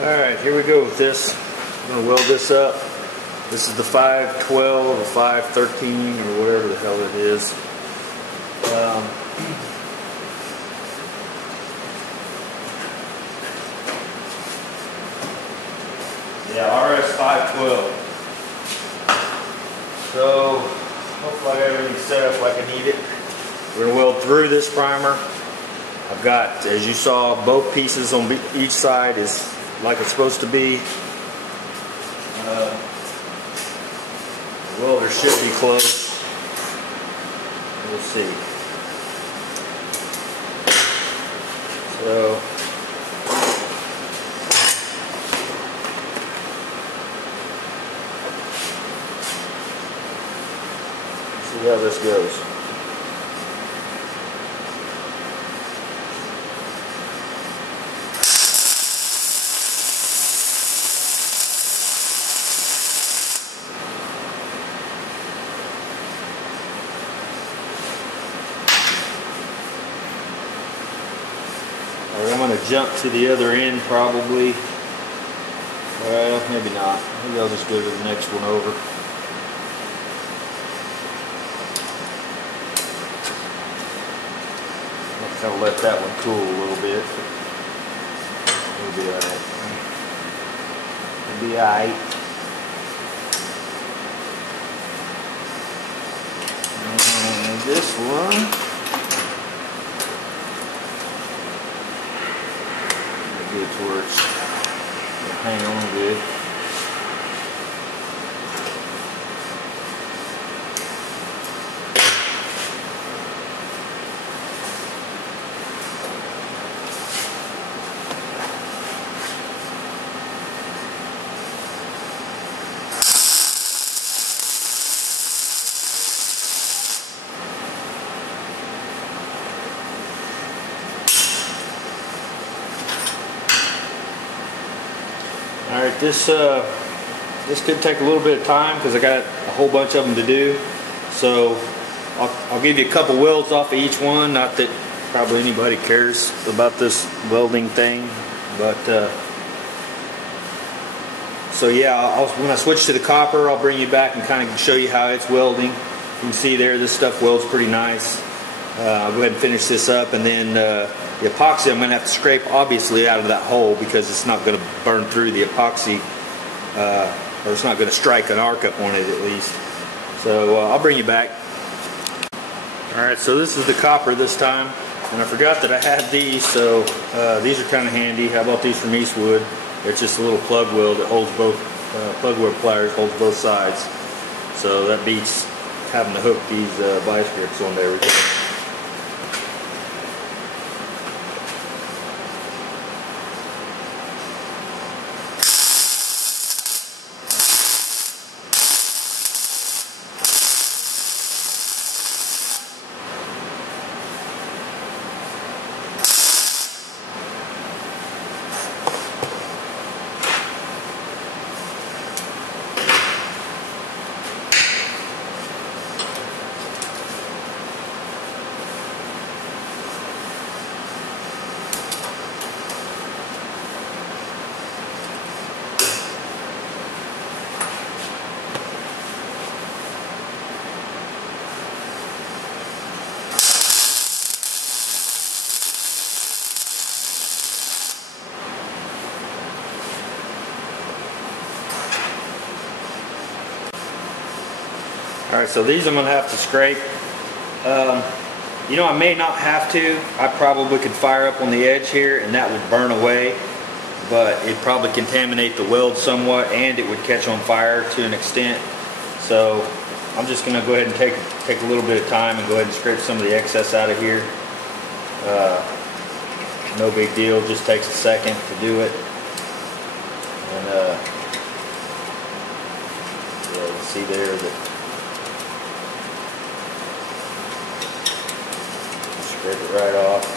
Alright, here we go with this. I'm going to weld this up. This is the 512 or 513 or whatever the hell it is. Yeah, RS 512. So, hopefully I got everything set up like I need it. We're going to weld through this primer. I've got, as you saw, both pieces on each side is like it's supposed to be. The welder should be close. We'll see. So, see how this goes. I'm going to jump to the other end probably. Well, maybe not. Maybe I'll just go to the next one over. I'll kind of let that one cool a little bit. It'll be alright. It'll be alright. And this one. Good towards hang on good. Alright, this could take a little bit of time because I got a whole bunch of them to do. So I'll give you a couple welds off of each one. Not that probably anybody cares about this welding thing, but so yeah, when I switch to the copper, I'll bring you back and kind of show you how it's welding. You can see there, this stuff welds pretty nice. I'll go ahead and finish this up, and then the epoxy I'm going to have to scrape obviously out of that hole because it's not going to burn through the epoxy, or it's not going to strike an arc up on it at least. So I'll bring you back. Alright, so this is the copper this time, and I forgot that I had these, so these are kind of handy. How about these from Eastwood? They're just a little plug weld that holds both, plug weld pliers holds both sides. So that beats having to hook these vice grips onto everything. Alright, so these I'm going to have to scrape. You know, I may not have to. I probably could fire up on the edge here and that would burn away, but it'd probably contaminate the weld somewhat and it would catch on fire to an extent. So I'm just going to go ahead and take a little bit of time and go ahead and scrape some of the excess out of here. No big deal, just takes a second to do it. And yeah, you can see there that scrape it right off.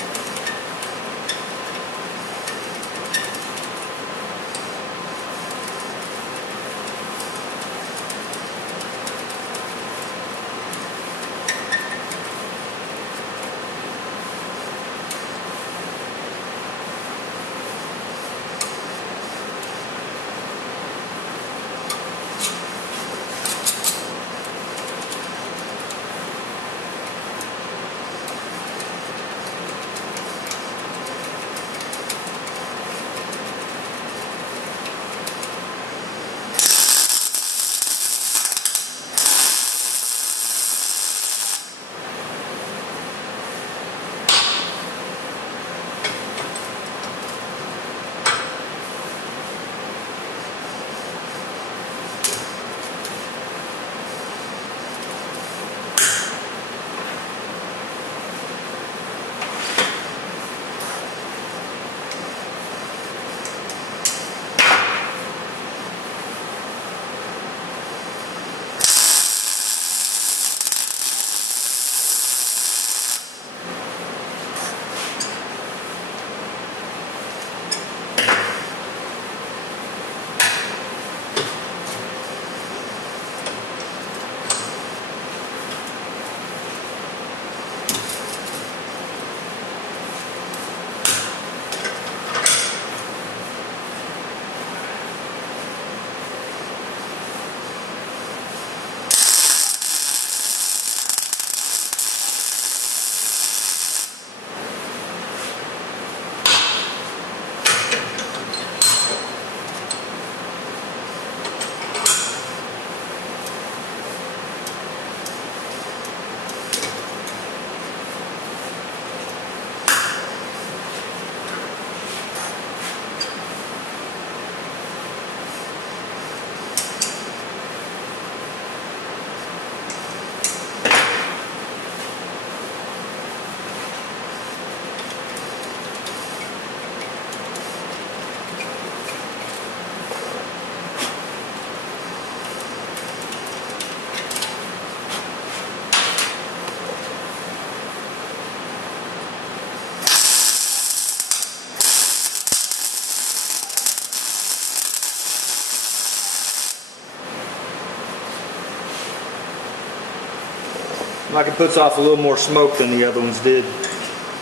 Like it puts off a little more smoke than the other ones did.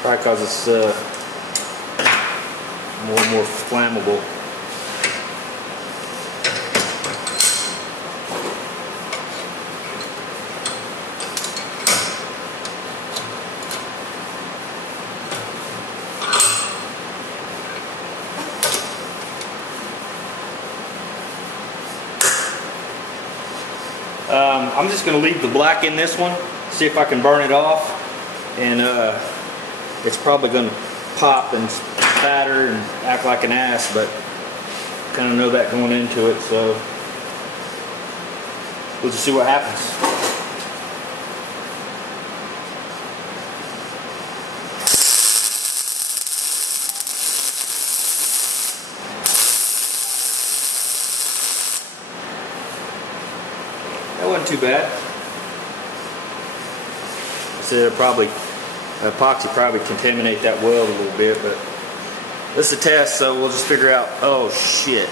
Probably because it's more flammable. I'm just going to leave the black in this one, see if I can burn it off, and it's probably going to pop and spatter and act like an ass, but kind of know that going into it, so we'll just see what happens. That wasn't too bad. I said it'll probably, epoxy probably contaminate that weld a little bit, but this is a test, so we'll just figure out. Oh shit.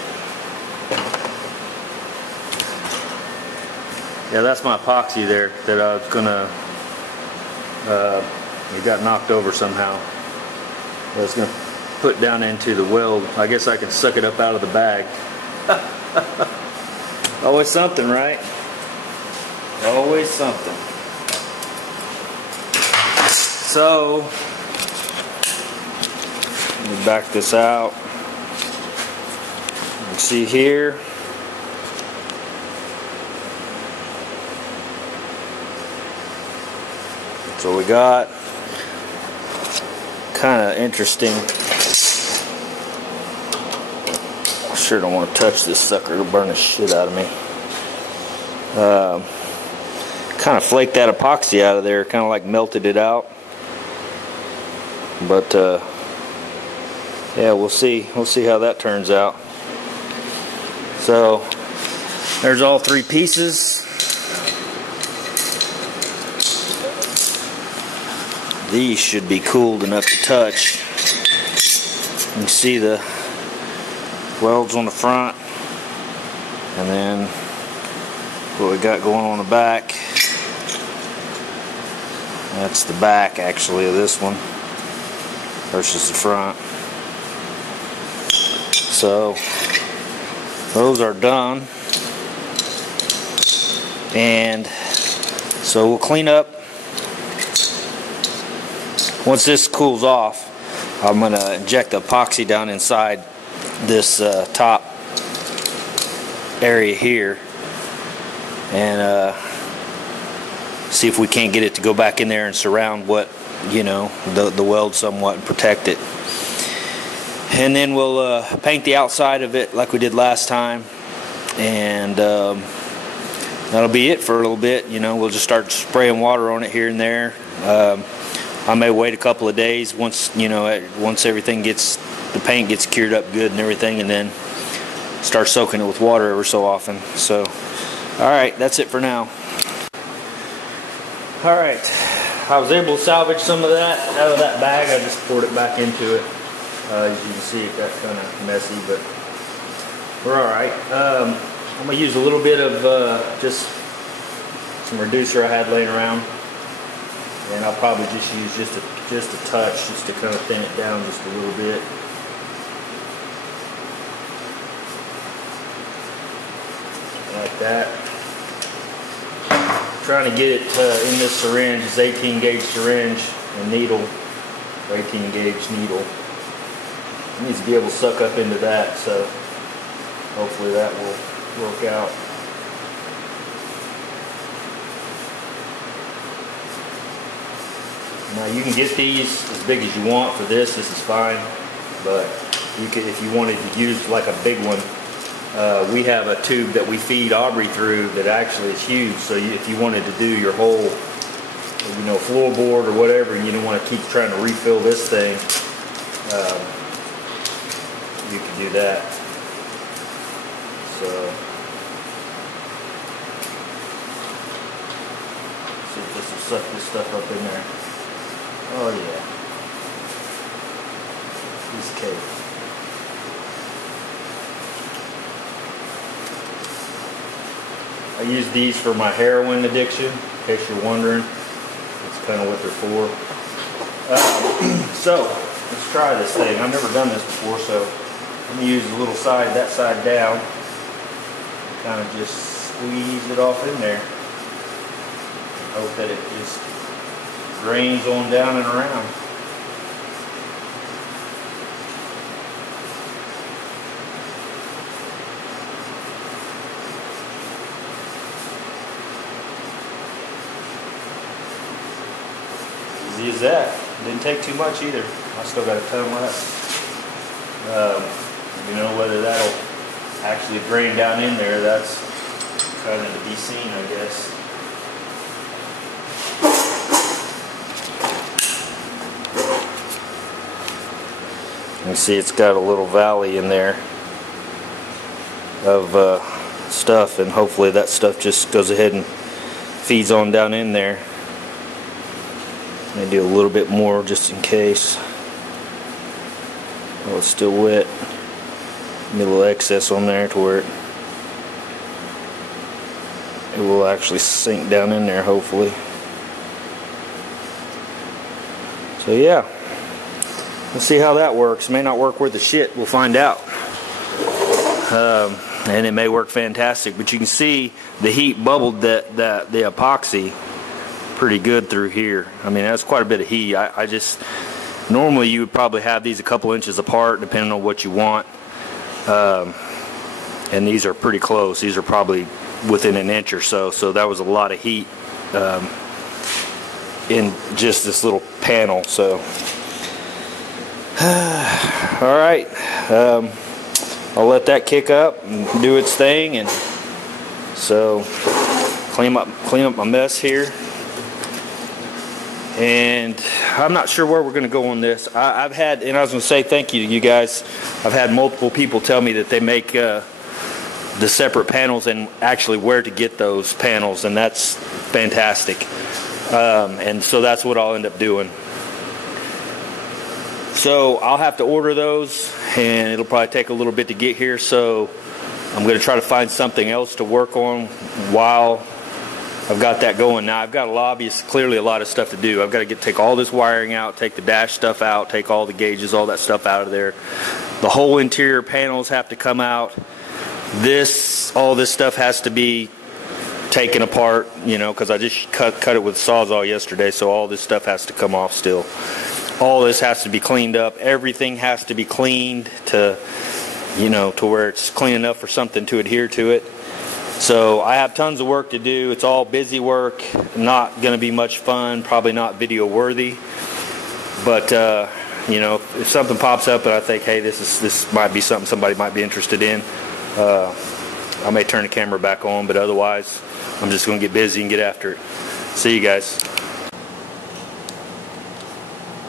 Yeah, that's my epoxy there that I was gonna, it got knocked over somehow. I was gonna put down into the weld. I guess I can suck it up out of the bag. Always something, right? Always something. So, let me back this out. You can see here. That's what we got. Kind of interesting. I sure don't want to touch this sucker. It'll burn the shit out of me. Kind of flaked that epoxy out of there, kind of like melted it out. But yeah, we'll see how that turns out. So there's all three pieces. These should be cooled enough to touch. You can see the welds on the front, and then what we got going on the back. That's the back actually of this one versus the front. So those are done, and so we'll clean up. Once this cools off, I'm going to inject the epoxy down inside this top area here, and see if we can't get it to go back in there and surround what, you know, the weld somewhat and protect it. And then we'll paint the outside of it like we did last time, and that'll be it for a little bit. You know, we'll just start spraying water on it here and there. I may wait a couple of days once, you know, once everything gets, the paint gets cured up good and everything, and then start soaking it with water ever so often. So, alright, that's it for now. Alright, I was able to salvage some of that out of that bag. I just poured it back into it. As you can see, it got kind of messy, but we're alright. I'm going to use a little bit of just some reducer I had laying around. And I'll probably just use just a touch, just to kind of thin it down just a little bit. Like that. I'm trying to get it in this syringe. It's 18 gauge syringe and needle, or 18 gauge needle. It needs to be able to suck up into that, so hopefully that will work out. Now you can get these as big as you want for this. This is fine, but you could, if you wanted to use like a big one, we have a tube that we feed Aubrey through that actually is huge. So if you wanted to do your whole, you know, floorboard or whatever, and you don't want to keep trying to refill this thing, you can do that. So see if this will suck this stuff up in there. Oh yeah, piece of cake. I use these for my heroin addiction, in case you're wondering. kind of what they're for. So let's try this thing. I've never done this before, so I'm gonna use a little side, that side down. Kind of just squeeze it off in there. Hope that it just drains on down and around. Easy as that. Didn't take too much either. I still got a ton left. You know, whether that'll actually drain down in there, that's kind of to be seen, I guess. You can see it's got a little valley in there of stuff, and hopefully that stuff just goes ahead and feeds on down in there. I'm going to do a little bit more just in case. Oh, it's still wet. A little excess on there to where it will actually sink down in there, hopefully. So yeah, let's see how that works. May not work worth a shit. We'll find out. And it may work fantastic, but you can see the heat bubbled the epoxy pretty good through here. I mean, that's quite a bit of heat. I just, normally you would probably have these a couple inches apart depending on what you want. And these are pretty close. These are probably within an inch or so. So that was a lot of heat in just this little panel. So, all right. I'll let that kick up and do its thing, and so clean up my mess here. And I'm not sure where we're going to go on this. I've had, and I was going to say thank you to you guys. I've had multiple people tell me that they make the separate panels and actually where to get those panels, and that's fantastic. And so that's what I'll end up doing. So I'll have to order those, and it'll probably take a little bit to get here. So I'm going to try to find something else to work on while I've got that going. Now I've got clearly a lot of stuff to do. I've got to take all this wiring out, take the dash stuff out, take all the gauges, all that stuff out of there. The whole interior panels have to come out. All this stuff has to be taken apart, you know, because I just cut it with Sawzall yesterday, so all this stuff has to come off still. All this has to be cleaned up. Everything has to be cleaned to, you know, to where it's clean enough for something to adhere to it. So I have tons of work to do. It's all busy work, not going to be much fun, probably not video worthy. But you know, if something pops up and I think, hey, this might be something somebody might be interested in, I may turn the camera back on. But otherwise, I'm just going to get busy and get after it. See you guys.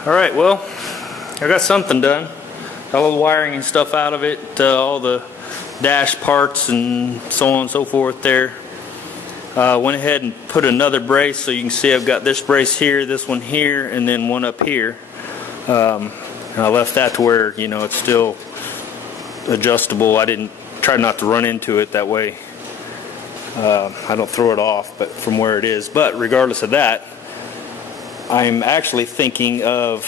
All right, well, I got something done. Got all the wiring and stuff out of it, all the dash parts and so on and so forth there. Went ahead and put another brace, so you can see I've got this brace here, this one here, and then one up here. And I left that to where, you know, it's still adjustable. I didn't try not to run into it that way. I don't throw it off, but from where it is. But regardless of that, I'm actually thinking of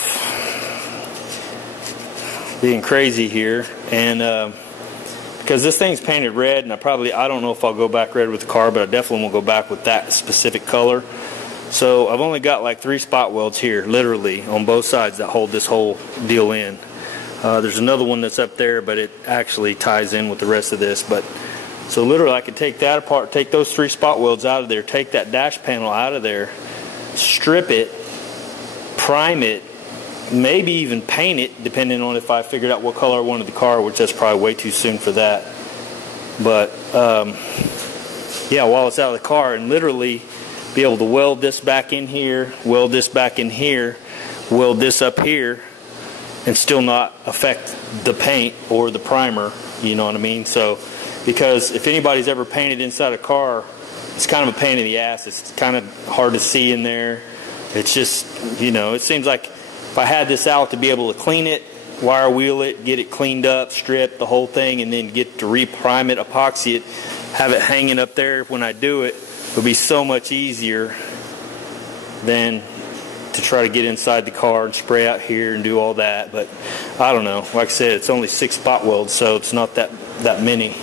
being crazy here, and because this thing's painted red, and I don't know if I'll go back red with the car, but I definitely will go back with that specific color. So I've only got like 3 spot welds here, literally on both sides, that hold this whole deal in. There's another one that's up there, but it actually ties in with the rest of this. But so literally I could take that apart, take those 3 spot welds out of there, take that dash panel out of there, strip it, prime it, maybe even paint it, depending on if I figured out what color I wanted the car, which that's probably way too soon for that. But yeah, while it's out of the car, and literally be able to weld this back in here, weld this back in here, weld this up here, and still not affect the paint or the primer, you know what I mean? So, because if anybody's ever painted inside a car, it's kind of a pain in the ass. It's kind of hard to see in there. It's just, you know, it seems like if I had this out to be able to clean it, wire wheel it, get it cleaned up, strip the whole thing, and then get to reprime it, epoxy it, have it hanging up there when I do it, would be so much easier than to try to get inside the car and spray out here and do all that, but I don't know. Like I said, it's only 6 spot welds, so it's not that many.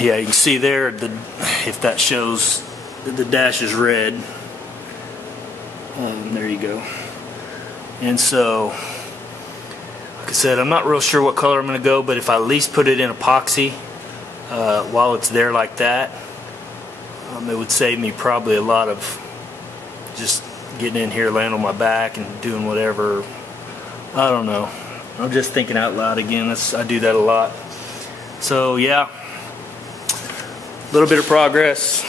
Yeah, you can see there, if that shows, the dash is red. There you go. And so, like I said, I'm not real sure what color I'm going to go, but if I at least put it in epoxy while it's there like that, it would save me probably a lot of just getting in here, laying on my back and doing whatever. I don't know. I'm just thinking out loud again. I do that a lot. So yeah, a little bit of progress.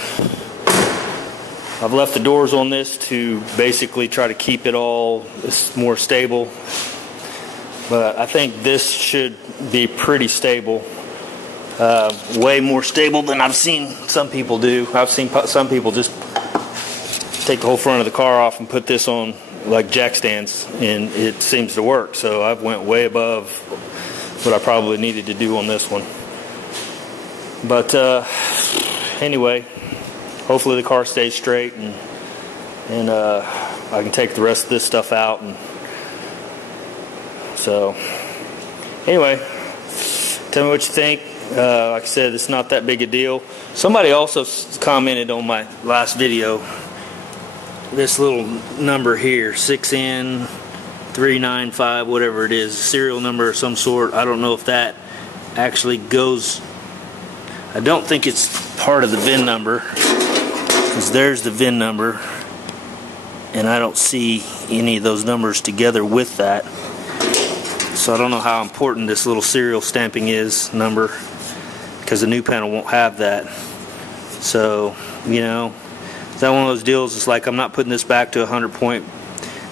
I've left the doors on this to basically try to keep it all more stable, but I think this should be pretty stable. Way more stable than I've seen some people do. I've seen some people just take the whole front of the car off and put this on like jack stands, and it seems to work. So I've went way above what I probably needed to do on this one. But anyway, hopefully the car stays straight, and I can take the rest of this stuff out. And so anyway, tell me what you think. Like I said, it's not that big a deal. Somebody also commented on my last video, this little number here, 6N395, whatever it is, serial number of some sort. I don't know if that actually goes, I don't think it's part of the VIN number, because there's the VIN number, and I don't see any of those numbers together with that. So I don't know how important this little serial stamping number, because the new panel won't have that. So, you know, is that one of those deals? It's like I'm not putting this back to a 100-point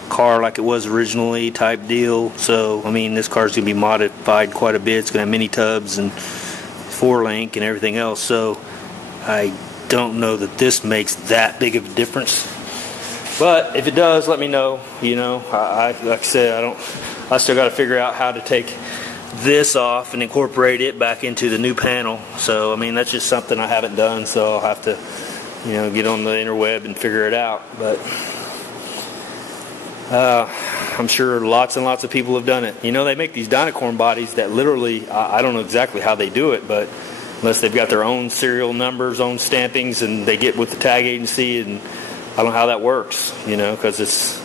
car like it was originally type deal. So, I mean, this car's going to be modified quite a bit. It's going to have mini tubs and 4-link and everything else. So, I don't know that this makes that big of a difference. But if it does, let me know. You know, like I said, I still got to figure out how to take this off and incorporate it back into the new panel. So I mean, that's just something I haven't done, so I'll have to, you know, get on the interweb and figure it out. But I'm sure lots and lots of people have done it. You know, they make these Dynacorn bodies that literally, I don't know exactly how they do it, but unless they've got their own serial numbers, own stampings, and they get with the tag agency, and I don't know how that works, you know, because it's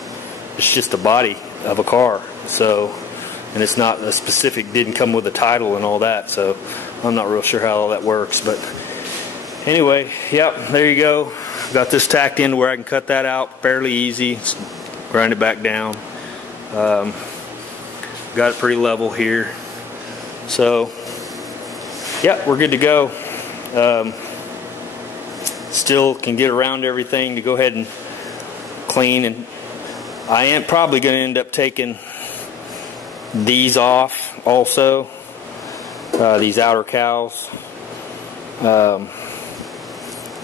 just a body of a car. So, and it's not a specific, didn't come with a title and all that, so I'm not real sure how all that works. But anyway, yep, there you go. Got this tacked in where I can cut that out fairly easy, grind it back down. Got it pretty level here. So, yeah, we're good to go. Still can get around everything to go ahead and clean, and I am probably going to end up taking these off also, these outer cowls.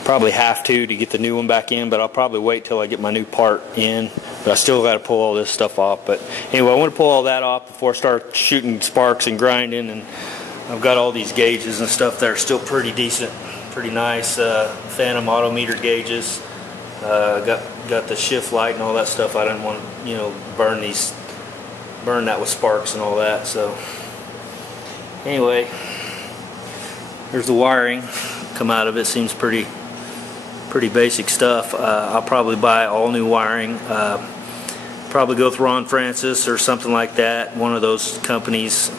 Probably have to get the new one back in, but I'll probably wait till I get my new part in. But I still got to pull all this stuff off. But anyway, I want to pull all that off before I start shooting sparks and grinding. And I've got all these gauges and stuff that are still pretty decent, pretty nice. Phantom auto meter gauges. Got the shift light and all that stuff. I didn't want to, you know, burn that with sparks and all that. So anyway, there's the wiring come out of it. Seems pretty basic stuff. I'll probably buy all new wiring. Probably go with Ron Francis or something like that, one of those companies.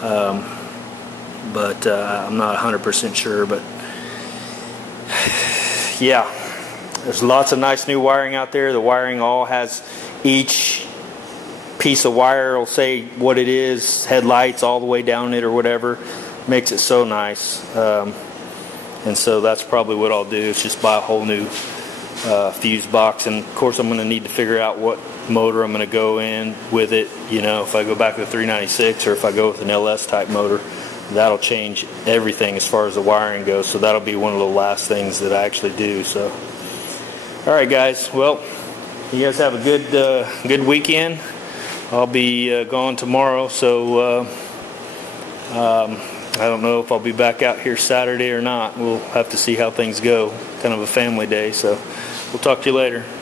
But I'm not 100% sure. But yeah, there's lots of nice new wiring out there. The wiring all has, each piece of wire will say what it is, headlights all the way down it or whatever. Makes it so nice. And so that's probably what I'll do, is just buy a whole new fuse box. And of course I'm going to need to figure out what motor I'm going to go in with it. You know, if I go back to the 396 or if I go with an LS type motor, that'll change everything as far as the wiring goes. So that'll be one of the last things that I actually do. So, all right, guys. Well, you guys have a good weekend. I'll be gone tomorrow, so I don't know if I'll be back out here Saturday or not. We'll have to see how things go. Kind of a family day, so We'll talk to you later.